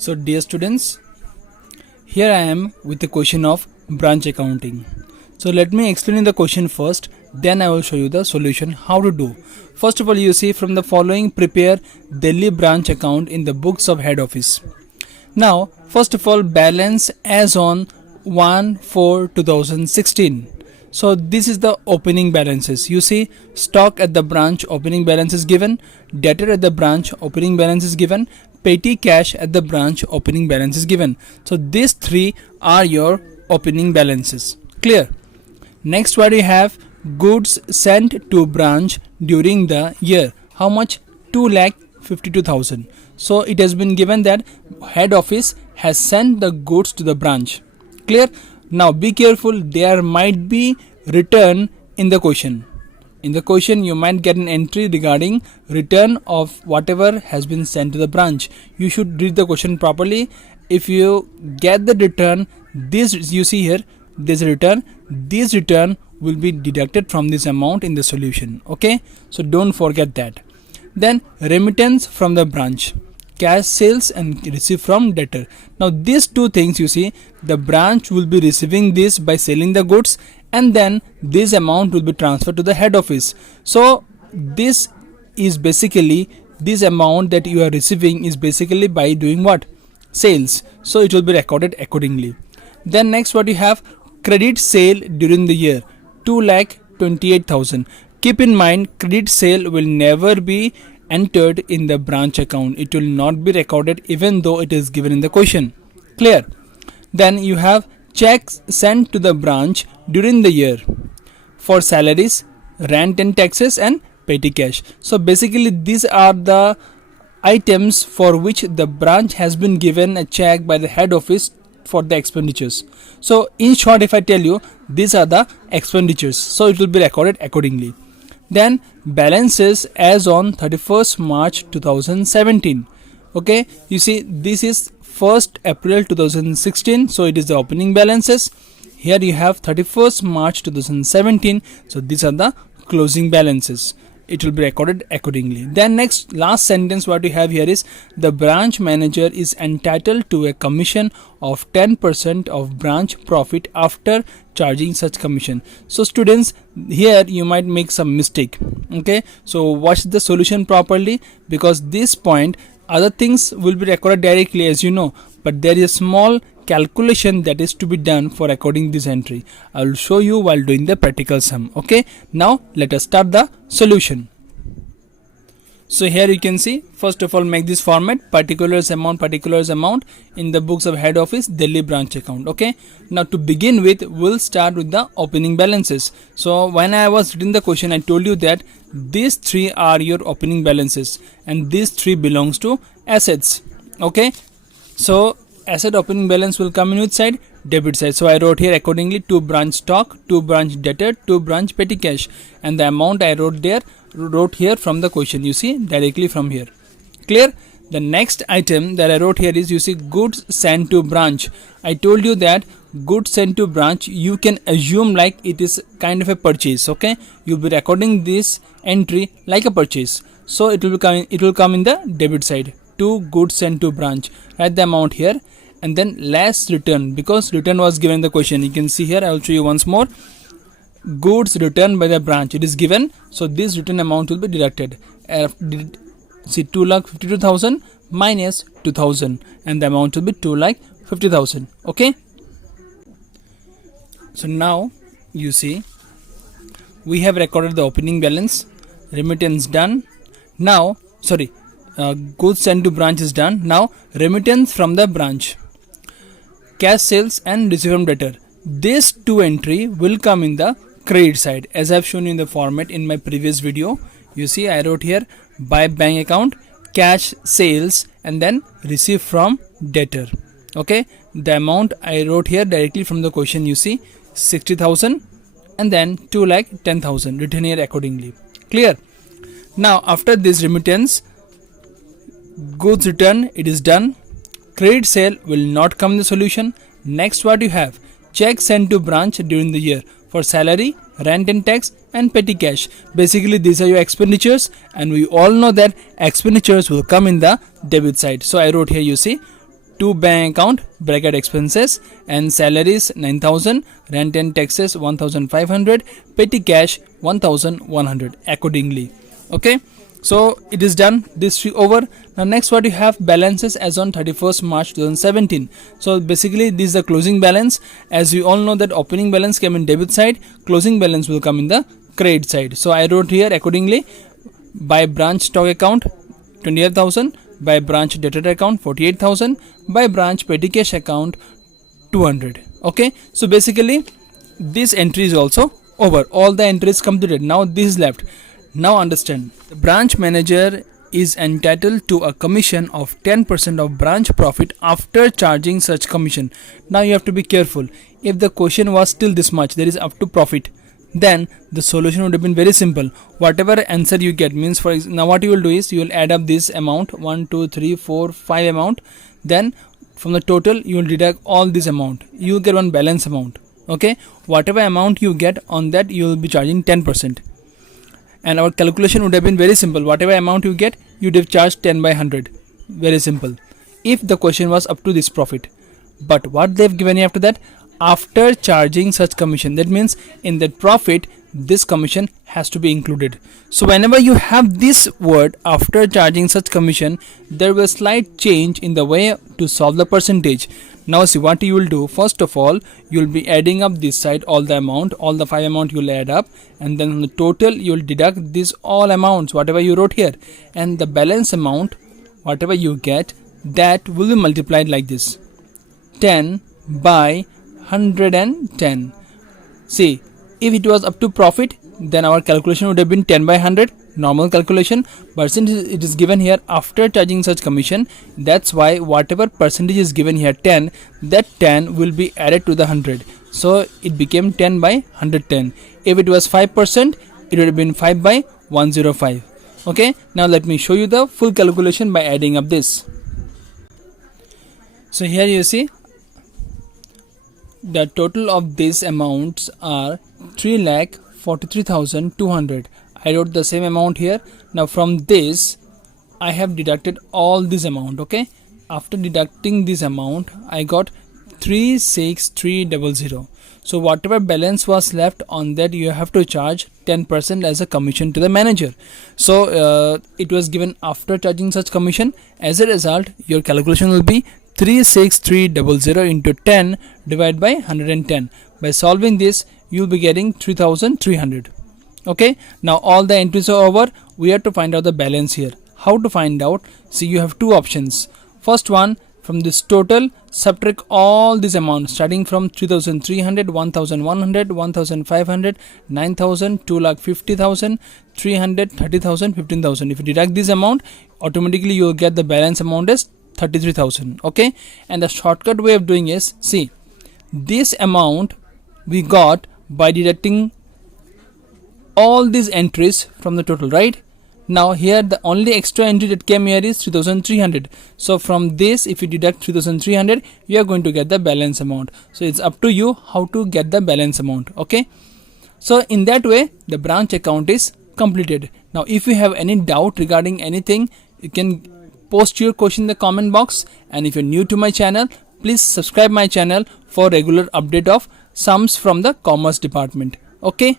So dear students, here I am with the question of branch accounting. So let me explain the question first, then I will show you the solution how to do. First of all, you see from the following, prepare Delhi branch account in the books of head office. Now first of all, balance as on 1/4/2016. So this is the opening balances. You see, stock at the branch opening balance is given, debtor at the branch opening balance is given, petty cash at the branch opening balance is given. So these three are your opening balances. Clear? Next, what you have, goods sent to branch during the year. How much? 2,52,000. So it has been given that head office has sent the goods to the branch. Clear? Now be careful, there might be return in the question. In the question you might get an entry regarding return of whatever has been sent to the branch. You should read the question properly. If you get the return, this you see here, this return will be deducted from this amount in the solution. Okay, so don't forget that. Then remittance from the branch, cash sales and receive from debtor. Now these two things, you see, the branch will be receiving this by selling the goods, and then this amount will be transferred to the head office. So this is basically, this amount that you are receiving is basically by doing what? Sales. So it will be recorded accordingly. Then next, what you have, credit sale during the year, 2,28,000. Keep in mind, credit sale will never be entered in the branch account. It will not be recorded even though it is given in the question. Clear? Then you have checks sent to the branch during the year for salaries, rent and taxes and petty cash. So basically these are the items for which the branch has been given a check by the head office for the expenditures. So in short, if I tell you, these are the expenditures, so it will be recorded accordingly. Then balances as on 31st March 2017. Okay, you see, this is 1st April 2016, so it is the opening balances. Here you have 31st March 2017, so these are the closing balances. It will be recorded accordingly. Then next, last sentence what we have here is, the branch manager is entitled to a commission of 10% of branch profit after charging such commission. So students, here you might make some mistake. Okay, so watch the solution properly, because this point, other things will be recorded directly, as you know, but there is a small calculation that is to be done for recording this entry. I will show you while doing the practical sum. Okay, now let us start the solution. So here you can see, first of all, make this format, particulars amount in the books of head office, Delhi branch account. Okay, now to begin with, we'll start with the opening balances. So when I was reading the question, I told you that these three are your opening balances and these three belongs to assets. Okay, so asset opening balance will come in which side? Debit side. So I wrote here accordingly, 2 branch stock, 2 branch debtor, 2 branch petty cash, and the amount I wrote here from the question, you see, directly from here. Clear? The next item that I wrote here is, you see, goods sent to branch. I told you that goods sent to branch, you can assume like it is kind of a purchase. Okay, you'll be recording this entry like a purchase, so it will come in the debit side. 2 goods sent to branch, write the amount here, and then less return, because return was given in the question. You can see here, I will show you once more, goods returned by the branch, it is given, so this return amount will be deducted. See, 2,52,000 minus 2,000, and the amount will be 2,50,000. Okay, so now you see, we have recorded the opening balance, remittance done. Now goods sent to branch is done. Now remittance from the branch, cash sales and receive from debtor. These two entry will come in the credit side, as I have shown you in the format in my previous video. You see, I wrote here by bank account, cash sales, and then receive from debtor. Okay, the amount I wrote here directly from the question, you see, 60,000 and then 2,10,000 written here accordingly. Clear? Now after this remittance, goods return, it is done. Credit sale will not come in the solution. Next, what you have, check sent to branch during the year for salary, rent and tax and petty cash. Basically these are your expenditures, and we all know that expenditures will come in the debit side. So I wrote here, you see, to bank account bracket expenses, and salaries 9,000, rent and taxes 1,500, petty cash 1,100 accordingly. Okay, so it is done, this three over. Now next what you have, balances as on 31st March 2017. So basically this is the closing balance. As we all know that opening balance came in debit side, closing balance will come in the credit side. So I wrote here accordingly, by branch stock account 28,000, by branch debtor account 48,000, by branch petty cash account 200. Okay, so basically this entry is also over, all the entries completed. Now this is left. Now understand, the branch manager is entitled to a commission of 10% of branch profit after charging such commission. Now you have to be careful. If the question was still this much, there is up to profit, then the solution would have been very simple. Whatever answer you get means, for example, now what you will do is you will add up this amount 1 2 3 4 5 amount, then from the total you will deduct all this amount, you will get one balance amount. Okay, whatever amount you get, on that you will be charging 10%, and our calculation would have been very simple. Whatever amount you get, you would have charged 10 by 100. Very simple if the question was up to this profit. But what they've given you after that, after charging such commission, that means in that profit this commission has to be included. So whenever you have this word after charging such commission, there will be a slight change in the way to solve the percentage. Now see what you will do. First of all, you will be adding up this side, all the amount, all the 5 amount you will add up, and then on the total you will deduct these all amounts whatever you wrote here, and the balance amount whatever you get, that will be multiplied like this, 10 by 110. See, if it was up to profit, then our calculation would have been 10 by 100, normal calculation. But since it is given here after charging such commission, that's why whatever percentage is given here 10, that 10 will be added to the 100. So it became 10 by 110. If it was 5%, it would have been 5 by 105. Okay, now let me show you the full calculation by adding up this. So here you see the total of these amounts are 3,43,200. I wrote the same amount here. Now from this I have deducted all this amount. Okay, after deducting this amount I got 36300. So whatever balance was left, on that you have to charge 10% as a commission to the manager. So it was given after charging such commission. As a result, your calculation will be 36300 into 10 divided by 110. By solving this, you will be getting 3300. Okay, now all the entries are over. We have to find out the balance here. How to find out? See, you have two options. First one, from this total subtract all this amount starting from 3,300, 1,100, 1,500, 9,000, 2,50,000, 300, 30,000, 15,000. If you deduct this amount, automatically you will get the balance amount as 33,000. Okay, and the shortcut way of doing is, see, this amount we got by deducting all these entries from the total, right? Now here the only extra entry that came here is 3,300. So from this, if you deduct 3,300, you are going to get the balance amount. So it's up to you how to get the balance amount. Okay, so in that way the branch account is completed. Now if you have any doubt regarding anything, you can post your question in the comment box, and if you're new to my channel, please subscribe my channel for regular update of sums from the commerce department. Okay.